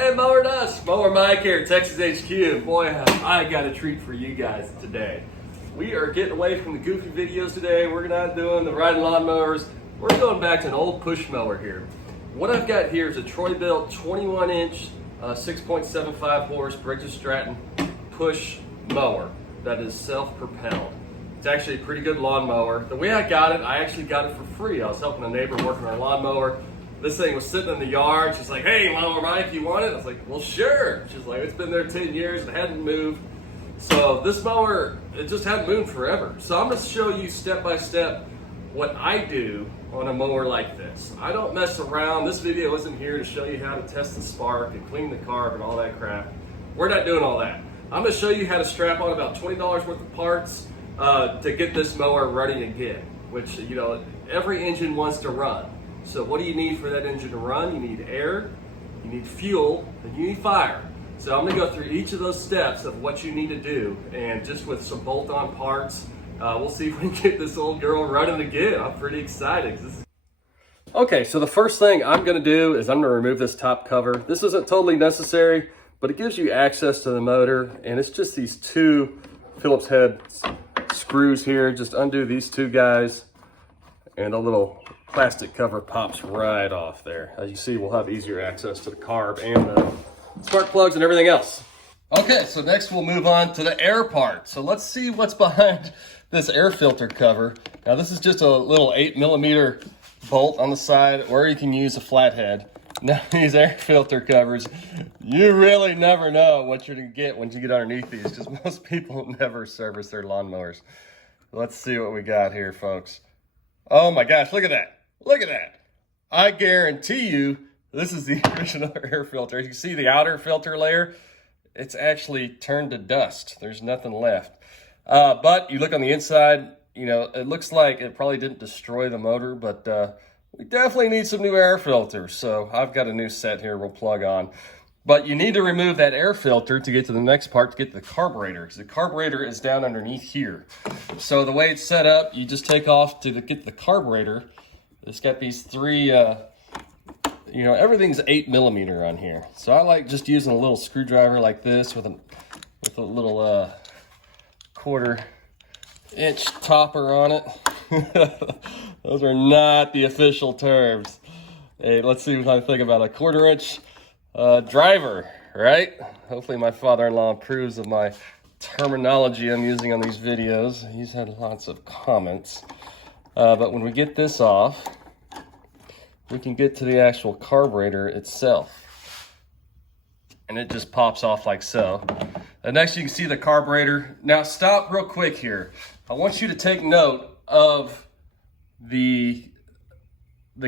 Hey, Mower Dust, Mower Mike here, Texas HQ. Boy, have I got a treat for you guys today. We are getting away from the goofy videos today. We're not doing the riding lawnmowers. We're going back to an old push mower here. What I've got here is a Troy-Bilt 21-inch, 6.75 horse Briggs & Stratton push mower that is self-propelled. It's actually a pretty good lawnmower. The way I got it, I actually got it for free. I was helping a neighbor working on a lawnmower. This thing was sitting in the yard. She's like, hey, Mower Mike, you want it? I was like, well, sure. She's like, it's been there 10 years. It hadn't moved. So this mower, it just hadn't moved forever. So I'm going to show you step by step what I do on a mower like this. I don't mess around. This video isn't here to show you how to test the spark and clean the carb and all that crap. We're not doing all that. I'm going to show you how to strap on about $20 worth of parts to get this mower running again, which, you know, every engine wants to run. So what do you need for that engine to run? You need air, you need fuel, and you need fire. So I'm going to go through each of those steps of what you need to do, and just with some bolt-on parts, we'll see if we can get this old girl running again. I'm pretty excited. Okay, so the first thing I'm going to do is I'm going to remove this top cover. This isn't totally necessary, but it gives you access to the motor, and it's just these two Phillips head screws here. Just undo these two guys, and a little plastic cover pops right off there. As you see, we'll have easier access to the carb and the spark plugs and everything else. Okay, so next we'll move on to the air part. So let's see what's behind this air filter cover. Now this is just a little 8mm bolt on the side, or you can use a flathead. Now these air filter covers, you really never know what you're gonna get when you get underneath these, because most people never service their lawnmowers. Let's see what we got here, folks. Oh my gosh, look at that. Look at that. I guarantee you this is the original air filter. As you can see the outer filter layer, it's actually turned to dust. There's nothing left. But you look on the inside, you know, it looks like it probably didn't destroy the motor, but we definitely need some new air filters. So I've got a new set here we'll plug on. But you need to remove that air filter to get to the next part, to get to the carburetor, because the carburetor is down underneath here. So the way it's set up, you just take off to get the carburetor. It's got these three, you know, everything's 8mm on here. So I like just using a little screwdriver like this with a little 1/4-inch topper on it. Those are not the official terms. Hey, let's see what I think about a 1/4-inch driver, right? Hopefully my father-in-law approves of my terminology I'm using on these videos. He's had lots of comments. But when we get this off, we can get to the actual carburetor itself. And it just pops off like so. And next you can see the carburetor. Now stop real quick here. I want you to take note of the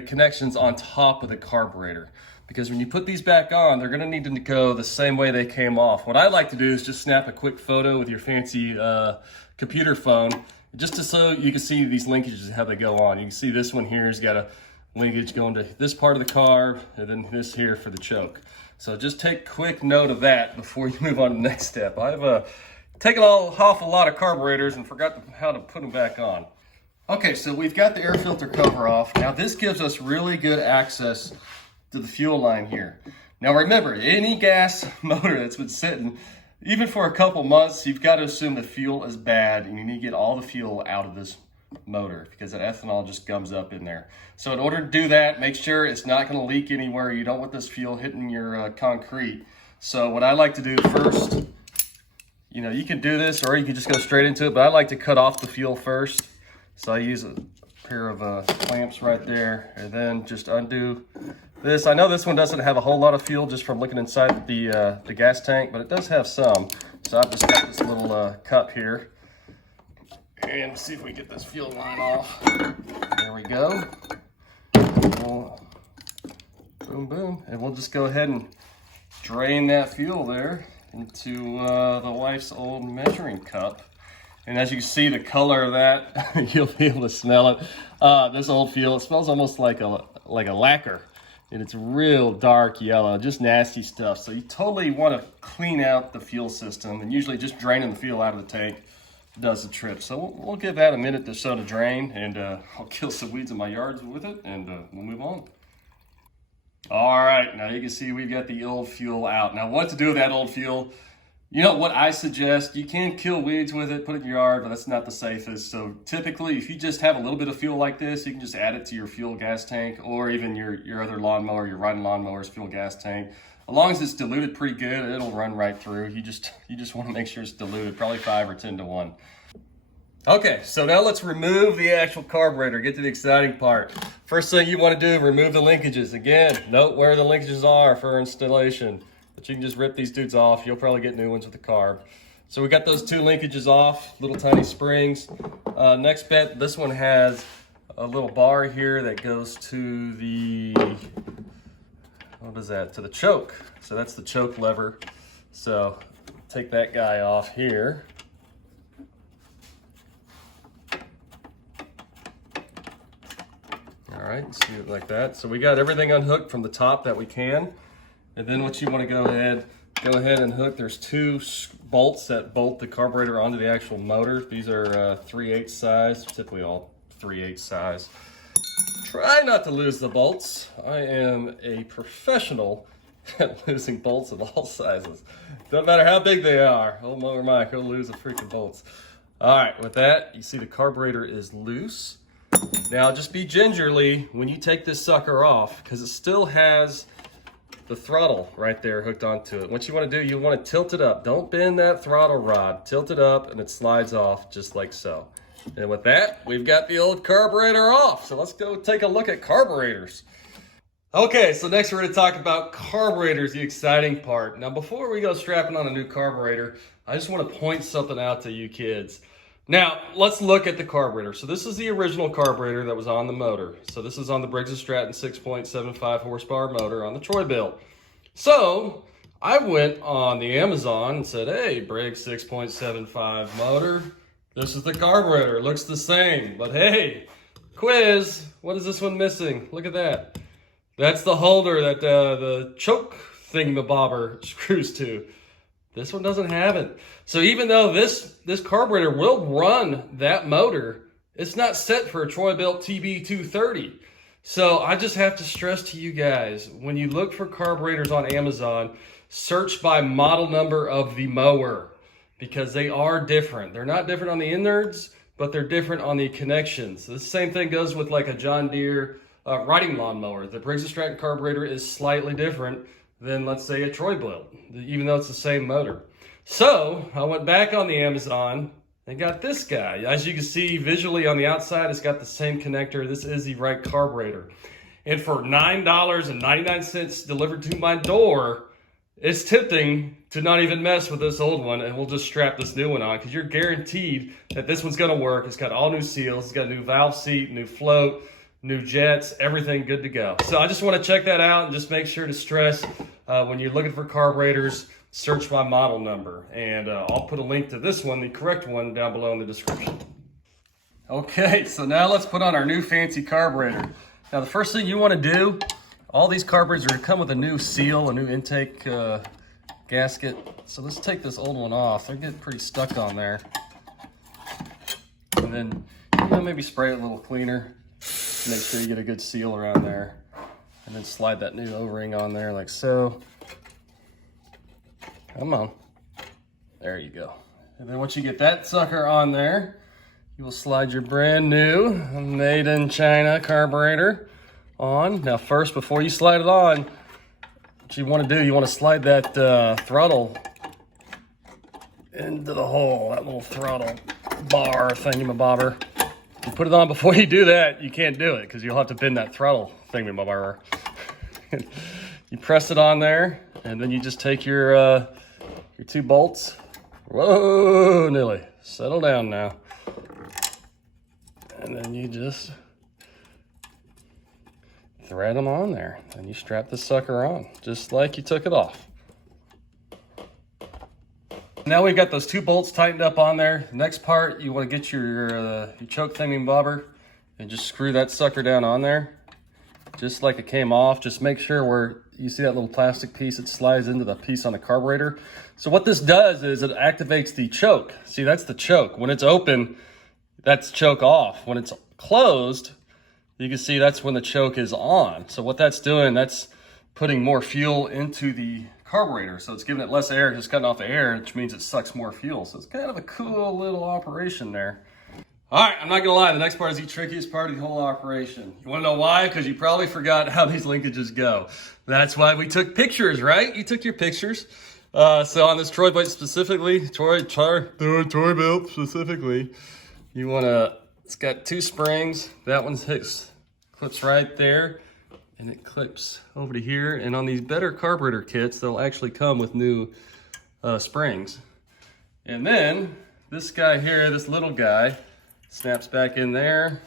connections on top of the carburetor. Because when you put these back on, they're gonna need to go the same way they came off. What I like to do is just snap a quick photo with your fancy computer phone, just so you can see these linkages, how they go on. You can see this one here has got a linkage going to this part of the carb, and then this here for the choke. So just take quick note of that before you move on to the next step. I've taken off a lot of carburetors and forgot how to put them back on. Okay, so we've got the air filter cover off. Now this gives us really good access to the fuel line here. Now remember, any gas motor that's been sitting, even for a couple months, you've got to assume the fuel is bad, and you need to get all the fuel out of this motor, because that ethanol just gums up in there. So in order to do that, make sure it's not going to leak anywhere. You don't want this fuel hitting your concrete. So what I like to do first, you know, you can do this or you can just go straight into it, but I like to cut off the fuel first. So I use a pair of clamps right there, and then just undo this. I know this one doesn't have a whole lot of fuel just from looking inside the gas tank, but it does have some. So I've just got this little cup here. And see if we get this fuel line off. There we go. Boom, boom. And we'll just go ahead and drain that fuel there into the wife's old measuring cup. And as you can see, the color of that, you'll be able to smell it. This old fuel, it smells almost like a lacquer. And it's real dark yellow, just nasty stuff. So you totally want to clean out the fuel system. And usually just draining the fuel out of the tank does the trick. So we'll give that a minute or so to drain, and I'll kill some weeds in my yards with it, and we'll move on. All right, now you can see we've got the old fuel out. Now what to do with that old fuel? You know what I suggest? You can kill weeds with it, put it in your yard, but that's not the safest. So typically, if you just have a little bit of fuel like this, you can just add it to your fuel gas tank, or even your other lawnmower, your riding lawnmower's fuel gas tank. As long as it's diluted pretty good, it'll run right through. You just want to make sure it's diluted, probably 5 or 10 to 1. Okay, so now let's remove the actual carburetor, get to the exciting part. First thing you want to do, remove the linkages. Again, note where the linkages are for installation. But you can just rip these dudes off. You'll probably get new ones with the carb. So we got those 2 linkages off, little tiny springs. Next bit, this one has a little bar here that goes to the, what is that? To the choke. So that's the choke lever. So take that guy off here. All right, let's do it like that. So we got everything unhooked from the top that we can. And then what you want to go ahead and hook, there's 2 bolts that bolt the carburetor onto the actual motor. These are 3/8 size, typically all 3/8 size. Try not to lose the bolts. I am a professional at losing bolts of all sizes. Doesn't matter how big they are. Old Mower Mike, he'll lose the freaking bolts. All right, with that, you see the carburetor is loose. Now just be gingerly when you take this sucker off, because it still has the throttle right there hooked onto it. What you want to do, you want to tilt it up. Don't bend that throttle rod. Tilt it up and it slides off just like so. And with that, we've got the old carburetor off. So let's go take a look at carburetors. Okay, so next we're going to talk about carburetors, the exciting part. Now before we go strapping on a new carburetor, I just want to point something out to you kids. Now, let's look at the carburetor. So this is the original carburetor that was on the motor. So this is on the Briggs & Stratton 6.75 horsepower motor on the Troy-Bilt. So I went on the Amazon and said, hey, Briggs 6.75 motor. This is the carburetor. It looks the same. But hey, quiz, what is this one missing? Look at that. That's the holder that the choke thingamabobber screws to. This one doesn't have it. So even though this carburetor will run that motor, it's not set for a Troy-Bilt TB230. So I just have to stress to you guys, when you look for carburetors on Amazon, search by model number of the mower, because they are different. They're not different on the innards, but they're different on the connections. The same thing goes with like a John Deere riding lawnmower. The Briggs & Stratton carburetor is slightly different than, let's say, a Troy-Bilt, even though it's the same motor. So I went back on the Amazon and got this guy. As you can see visually on the outside, it's got the same connector. This is the right carburetor. And for $9.99 delivered to my door, it's tempting to not even mess with this old one, and we'll just strap this new one on, because you're guaranteed that this one's gonna work. It's got all new seals, it's got a new valve seat, new float, new jets, everything good to go. So I just want to check that out and just make sure to stress when you're looking for carburetors, search by model number. And I'll put a link to this one, the correct one, down below in the description. Okay, so now let's put on our new fancy carburetor. Now the first thing you want to do, all these carburetors are going to come with a new seal, a new intake gasket. So let's take this old one off. They're getting pretty stuck on there. And then maybe spray it a little cleaner. Make sure you get a good seal around there, and then slide that new O-ring on there like so. Come on, there you go. And then once you get that sucker on there, you will slide your brand new made in China carburetor on. Now first, before you slide it on, what you want to do, you want to slide that throttle into the hole, that little throttle bar thingamabobber. You put it on before you do that, you can't do it because you'll have to bend that throttle thingamabobber. You press it on there, and then you just take your 2 bolts. Whoa, Nilly, settle down now. And then you just thread them on there, and you strap the sucker on, just like you took it off. Now we've got those 2 bolts tightened up on there. The next part, you want to get your choke thingamabobber and just screw that sucker down on there, just like it came off. Just make sure where you see that little plastic piece, it slides into the piece on the carburetor. So what this does is it activates the choke. See, that's the choke. When it's open, that's choke off. When it's closed, you can see that's when the choke is on. So what that's doing, that's putting more fuel into the carburetor. So it's giving it less air, just cutting off the air, which means it sucks more fuel. So it's kind of a cool little operation there. All right, I'm not gonna lie, the next part is the trickiest part of the whole operation. You wanna know why? Because you probably forgot how these linkages go. That's why we took pictures, right? You took your pictures. So on this Troy-Bilt specifically, Troy-Bilt specifically, you wanna, it's got 2 springs. That one clips right there, and it clips over to here. And on these better carburetor kits, they'll actually come with new springs. And then this guy here, this little guy, snaps back in there,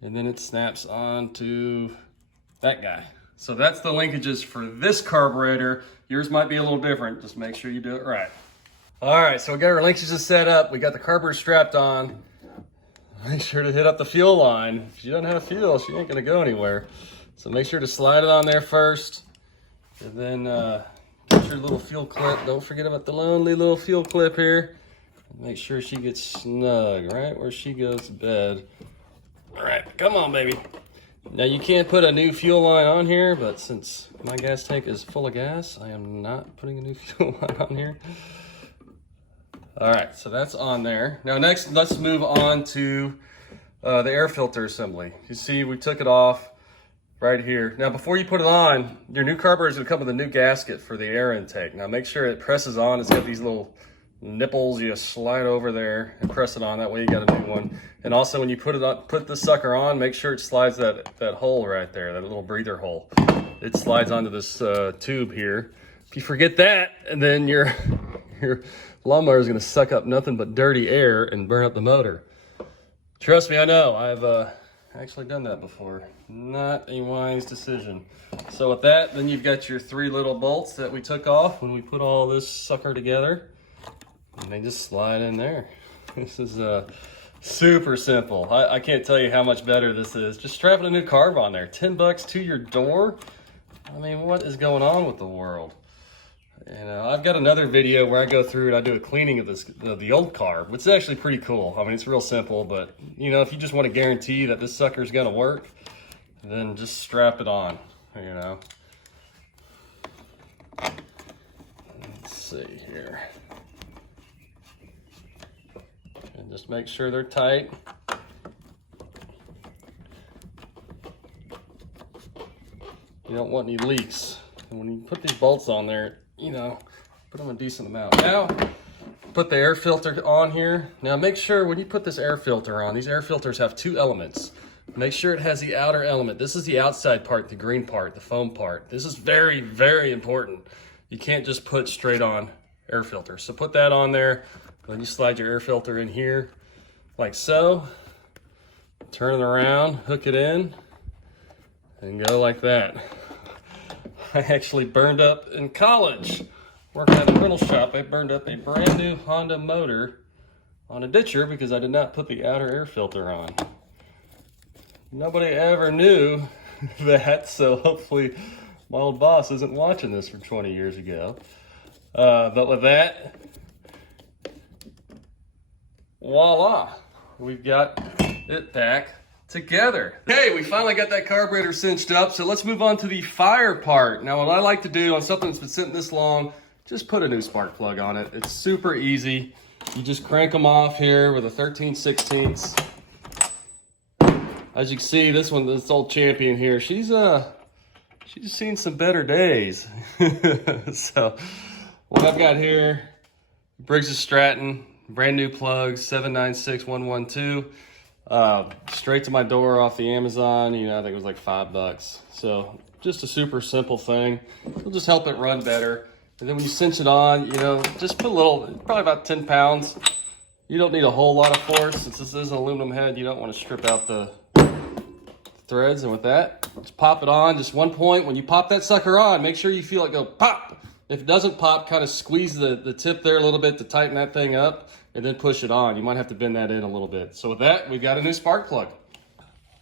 and then it snaps onto that guy. So that's the linkages for this carburetor. Yours might be a little different. Just make sure you do it right. All right, so we got our linkages set up. We got the carburetor strapped on. Make sure to hit up the fuel line. If she doesn't have fuel, she ain't gonna go anywhere. So make sure to slide it on there first, and then get your little fuel clip. Don't forget about the lonely little fuel clip here. Make sure she gets snug right where she goes to bed. All right, come on, baby. Now you can't put a new fuel line on here, but since my gas tank is full of gas, I am not putting a new fuel line on here. All right, so that's on there. Now next, let's move on to the air filter assembly. You see, we took it off right here. Now before you put it on, your new carburetor is gonna come with a new gasket for the air intake. Now make sure it presses on. It's got these little nipples. You slide over there and press it on. That way you got a new one. And also when you put it on, put the sucker on, make sure it slides that hole right there, that little breather hole. It slides onto this tube here. If you forget that, and then your lawnmower is going to suck up nothing but dirty air and burn up the motor. Trust me, I know. I've actually done that before. Not a wise decision. So with that, then you've got your 3 little bolts that we took off when we put all this sucker together. And they just slide in there. This is super simple. I can't tell you how much better this is. Just strapping a new carb on there. $10 to your door. I mean, what is going on with the world? And I've got another video where I go through and I do a cleaning of this, the old carb. It's actually pretty cool. I mean, it's real simple, but you know, if you just want to guarantee that this sucker's gonna work, then just strap it on, you know. Let's see here. And just make sure they're tight. You don't want any leaks. And when you put these bolts on there, you know, put them a decent amount. Now, put the air filter on here. Now make sure when you put this air filter on, these air filters have 2 elements. Make sure it has the outer element. This is the outside part, the green part, the foam part. This is very, very important. You can't just put straight on air filter. So put that on there. Then you slide your air filter in here like so. Turn it around, hook it in, and go like that. I actually burned up in college, working at a rental shop. I burned up a brand new Honda motor on a ditcher because I did not put the outer air filter on. Nobody ever knew that, so hopefully my old boss isn't watching this from 20 years ago. But with that, voila, we've got it back together. Okay, we finally got that carburetor cinched up, so let's move on to the fire part. Now, what I like to do on something that's been sitting this long, just put a new spark plug on it. It's super easy. You just crank them off here with a 13/16. As you can see, this old champion here, she's seen some better days. So, what I've got here, Briggs & Stratton, brand new plugs, 796112. Straight to my door off the Amazon. You know, I think it was like $5. So just a super simple thing. It'll just help it run better. And then when you cinch it on, you know, just put a little, probably about 10 pounds. You don't need a whole lot of force. Since this is an aluminum head, you don't want to strip out the threads. And with that, just pop it on. Just one point. When you pop that sucker on, make sure you feel it go pop. If it doesn't pop, kind of squeeze the tip there a little bit to tighten that thing up, and then push it on. You might have to bend that in a little bit. So with that, we've got a new spark plug.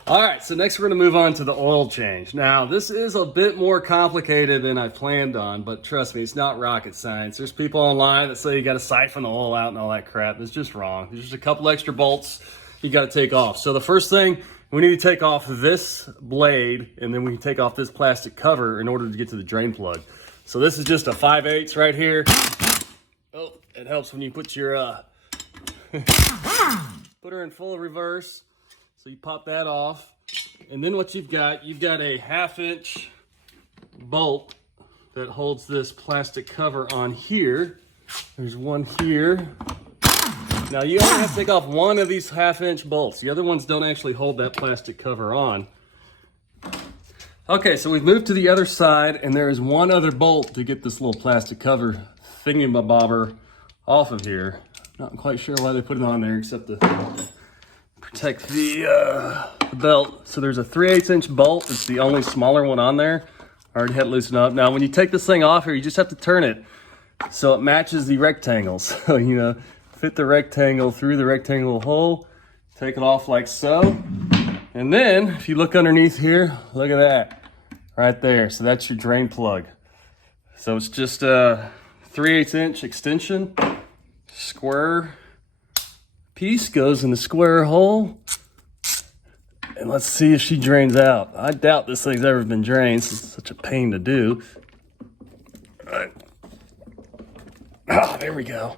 All right, so next we're gonna move on to the oil change. Now, this is a bit more complicated than I planned on, but trust me, it's not rocket science. There's people online that say you gotta siphon the oil out and all that crap. It's just wrong. There's just a couple extra bolts you gotta take off. So the first thing We need to take off this blade, and then we can take off this plastic cover in order to get to the drain plug. So this is just a 5/8 right here. Oh, it helps when you put your put her in full reverse. So you pop that off, and then what you've got a 1/2-inch bolt that holds this plastic cover on here. There's one here. Now you only have to take off one of these 1/2-inch bolts. The other ones don't actually hold that plastic cover on. Okay, so we've moved to the other side, and there is one other bolt to get this little plastic cover thingamabobber off of here. Not quite sure why they put it on there except to protect the belt. So there's a 3/8-inch bolt. It's the only smaller one on there. I already had it loosened up. Now when you take this thing off here, you just have to turn it so it matches the rectangles. So, you know, fit the rectangle through the rectangle hole, take it off like so. And then if you look underneath here, look at that right there. So that's your drain plug. So it's just a 3/8-inch extension, square piece goes in the square hole. And let's see if she drains out. I doubt this thing's ever been drained since it's such a pain to do. All right. Ah, there we go.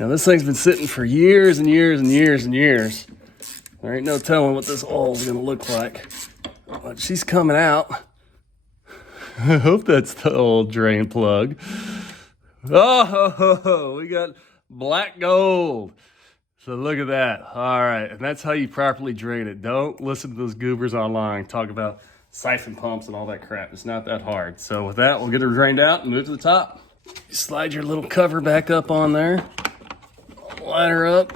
Now this thing's been sitting for years and years and years and years. There ain't no telling what this oil's gonna look like. But she's coming out. I hope that's the old drain plug. Oh, we got black gold. So look at that. All right, and that's how you properly drain it. Don't listen to those goobers online talk about siphon pumps and all that crap. It's not that hard. So with that, we'll get her drained out and move to the top. You slide your little cover back up on there. Line her up,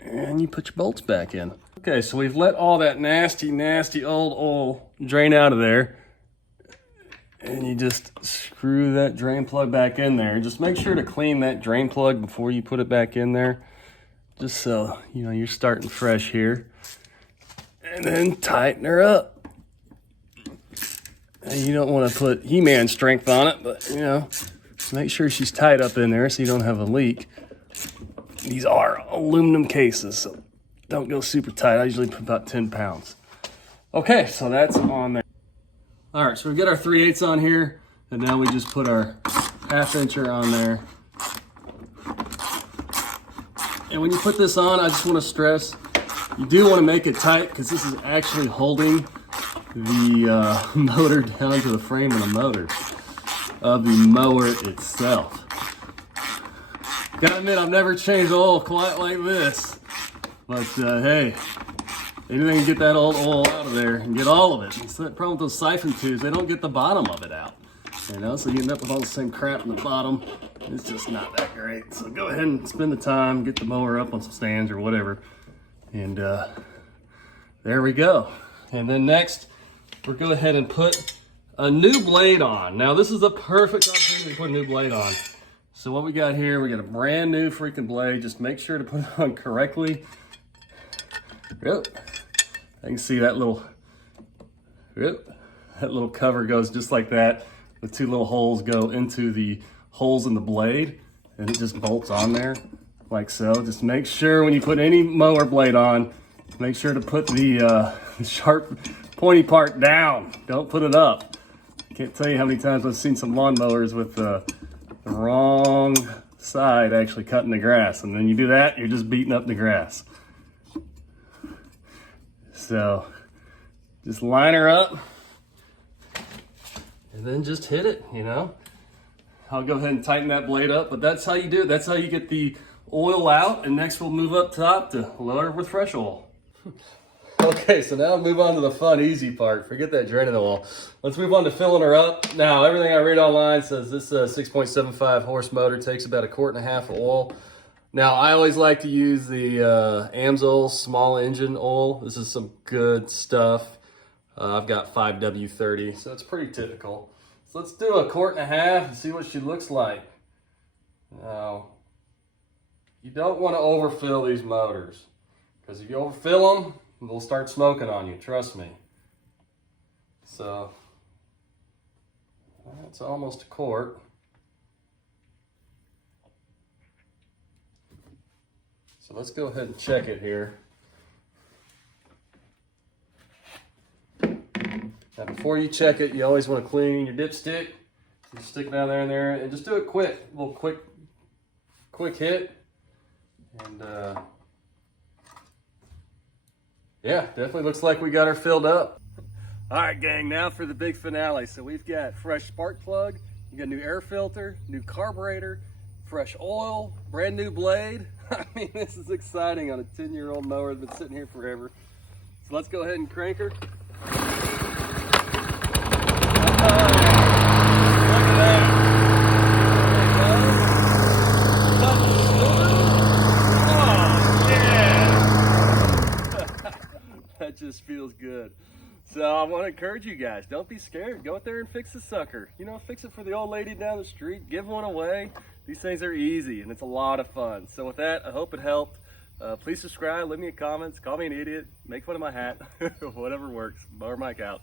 and you put your bolts back in. Okay, so we've let all that nasty, nasty old oil drain out of there. And you just screw that drain plug back in there. Just make sure to clean that drain plug before you put it back in there. Just so, you know, you're starting fresh here. And then tighten her up. And you don't want to put He-Man strength on it, but, you know, make sure she's tight up in there so you don't have a leak. These are aluminum cases, so don't go super tight. I usually put about 10 pounds. Okay, so that's on there. All right, so we've got our 3/8 on here, and now we just put our 1/2-incher on there. And when you put this on, I just want to stress, you do want to make it tight because this is actually holding the motor down to the frame of the motor of the mower itself. Gotta admit, I've never changed oil quite like this, but hey, anything to get that old oil out of there and get all of it. It's the problem with those siphon tubes, they don't get the bottom of it out. You know, so you end up with all the same crap in the bottom. It's just not that great. So go ahead and spend the time, get the mower up on some stands or whatever. And there we go. And then next, we'll go ahead and put a new blade on. Now this is a perfect opportunity to put a new blade on. So what we got here, we got a brand new freaking blade. Just make sure to put it on correctly. Yep. I can see that little, yep, that little cover goes just like that. The two little holes go into the holes in the blade, and it just bolts on there like so. Just make sure when you put any mower blade on, make sure to put the sharp pointy part down. Don't put it up. I can't tell you how many times I've seen some lawn mowers with the wrong side actually cutting the grass. And then you do that, you're just beating up the grass. So just line her up and then just hit it, you know. I'll go ahead and tighten that blade up, but that's how you do it. That's how you get the oil out. And next we'll move up top to load her with fresh oil. Okay, so now we'll move on to the fun, easy part. Forget that draining oil. Let's move on to filling her up. Now, everything I read online says this 6.75 horse motor takes about 1.5 quarts of oil. Now, I always like to use the Amsoil small engine oil. This is some good stuff. I've got 5W30, so it's pretty typical. So let's do 1.5 quarts and see what she looks like. Now, you don't want to overfill these motors, because if you overfill them, they'll start smoking on you, trust me. So, that's almost 1 quart. So So let's go ahead and check it here. Now before you check it, you always want to clean your dipstick. So you stick it down there and there, and just do it quick, a little quick hit. And yeah, definitely looks like we got her filled up. All right, gang, now for the big finale. So we've got fresh spark plug, you got a new air filter, new carburetor, fresh oil, brand new blade. I mean, this is exciting on a 10-year-old mower that's been sitting here forever. So let's go ahead and crank her. That just feels good. So I want to encourage you guys, don't be scared. Go out there and fix the sucker. You know, fix it for the old lady down the street. Give one away. These things are easy and it's a lot of fun. So with that, I hope it helped. Please subscribe, leave me a comment, call me an idiot, make fun of my hat, whatever works. Mower Mike out.